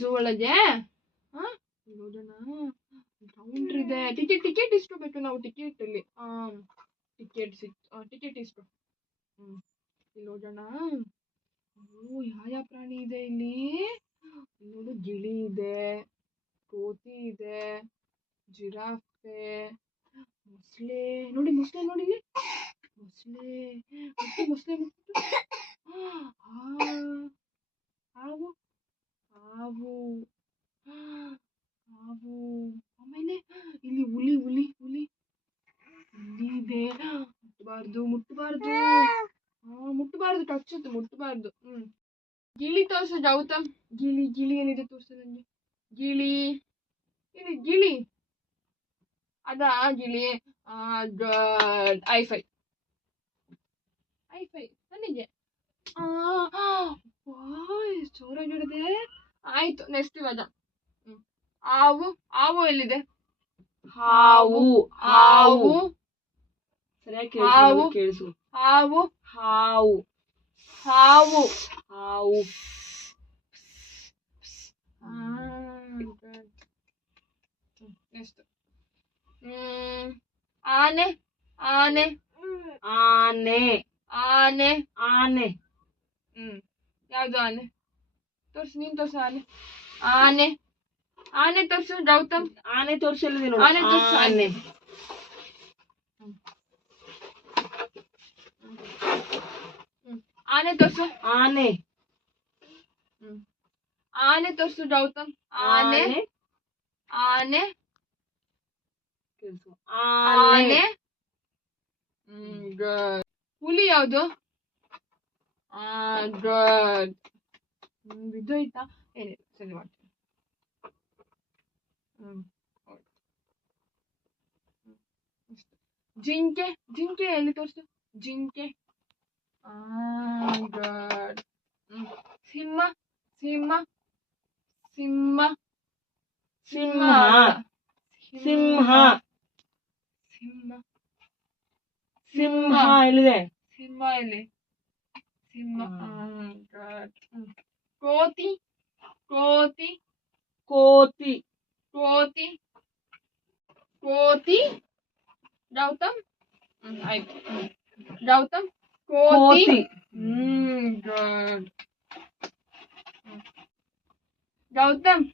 Zoo ಒಳಗೆ ನೋಡೋಣ. Counter ಇದೆ. ಟಿಕೆಟ್ ಇಸ್ಕೋಬೇಕು ನಾವು. ಟಿಕೆಟ್ ಇಲ್ಲಿ ಟಿಕೆಟ್ ಇಸ್ಕೊ. ಇಲ್ಲಿ ನೋಡೋಣ. ಯಾವ ಪ್ರಾಣಿ ಇದೆ ಇಲ್ಲಿ ನೋಡು. ಗಿಳಿ ಇದೆ, ಕೋತಿ ಇದೆ, ಜಿರಾಫೆ, ಮೊಸಳೆ ನೋಡಿ. ಮೊಸಳೆ ನೋಡಿ ಇಲ್ಲಿ. ಮೊಸಳೆ ಹಾವು ಹಾವು ಹಾವು. ಆಮೇಲೆ ಇಲ್ಲಿ ಹುಲಿ ಇದೆ. ಮುಟ್ಟಬಾರ್ದು. ಟಚ್ ಮುಟ್ಟಬಾರ್ದು. ಗಿಳಿ ತೋರ್ಸು ಗೌತಮ್. ಗಿಳಿ ಏನಿದೆ ತೋರ್ಸು ನನಗೆ. ಗಿಳಿ ಅದಾ ಗಿಳಿ. ಐಫೈ ನನಗೆ. ಜೋರಾಗಿ ಹಿಡಿದೆ. ಆಯ್ತು, ನೆಕ್ಸ್ಟ್ ಇವಾಗ ಹಾವು ಎಲ್ಲಿದೆ? ಹಾವು ಸರಿಯಾಗಿ ಕೇಳಿಸು. ಹಾವು ನೆಕ್ಸ್ಟ್ ಆನೆ. ಯಾವ್ದು ಆನೆ? ತೋರ್ಸು, ನೀನ್ ತೋರ್ಸು. ಆನೆ ತೋರ್ಸು ಗೌತಮ್. ಆನೆ ತೋರ್ಸಲ್ಲ. ಆನೆ ತೋರ್ಸು. ಆನೆ ತೋರ್ಸು. ಆನೆ ತೋರ್ಸು ಗೌತಮ್. ಆನೆ ಗುಡ್. ಹುಲಿ ಯಾವುದು? ಗುಡ್. ಇದು ಆಯ್ತಾ? ಏನಿಲ್ಲ, ಸರಿ ಮಾಡ್ತೀನಿ. ಜಿಂಕೆ ಎಲ್ಲಿ ತೋರಿಸು. ಜಿಂಕೆ. ಗುಡ್. ಸಿಂಹ. ಎಲ್ಲಿದೆ? ಸಿಂಹ ಇಲ್ಲಿ. ಕೋತಿ. ಗೌತಮ್. ಆಯ್ತು ಗೌತಮ್. ಕೋತಿ. ಗುಡ್. ಗೌತಮ್